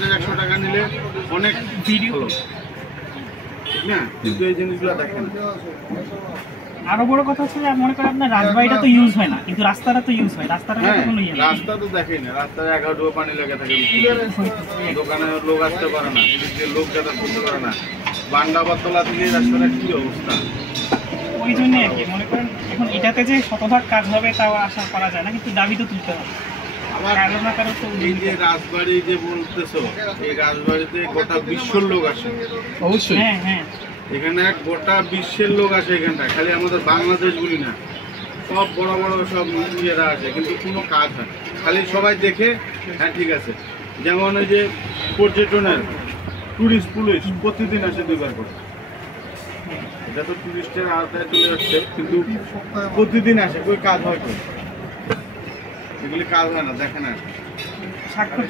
50-100 টাকা নিলে অনেক ভিডিও ঠিক না, কিন্তু এই জিনিসগুলো দেখেন। আরো বড় কথা হচ্ছে যে মনে করেন আপনার রাজবাড়িটা তো ইউজ হয় না, কিন্তু রাস্তাটা তো ইউজ হয়। রাস্তাটা কোনো ইয়ে না, রাস্তা তো দেখেই না, রাস্তায় 11 ডোবা পানি লেগে থাকে, দোকানে লোক আসতে পারে না, লোক যাতায়াত করতে পারে না। বান্ডাবাতলা থেকে রাস্তাটা কি অবস্থা, ওই জন্য আর কি মনে করেন এখন এটাতে যে শতভাগ কাজ হবে তাও আশা করা যায় না, কিন্তু দাবি তো তুলতে হবে। এই যে রাজবাড়ি যে বলতেছো, এই রাজবাড়িতে গোটা বিশ্বের লোক আসে। অবশ্যই, হ্যাঁ হ্যাঁ, এখানে গোটা বিশ্বের লোক আসে এখানটা, খালি আমাদের বাংলাদেশ বলি না, সব বড় বড় সব ইয়েরা আসে, কিন্তু কোনো কাজ হয় না, খালি সবাই দেখে হ্যাঁ ঠিক আছে। যেমন ওই যে পর্যটনের টুরিস্ট পুলিশ প্রতিদিন আসে 2বার করে, এটা তো টুরিস্টের আওতায় চলে যাচ্ছে, কিন্তু প্রতিদিন আসে, কই কাজ হয় কই? এগুলি কাজ হয় না, দেখে না। স্বাক্ষর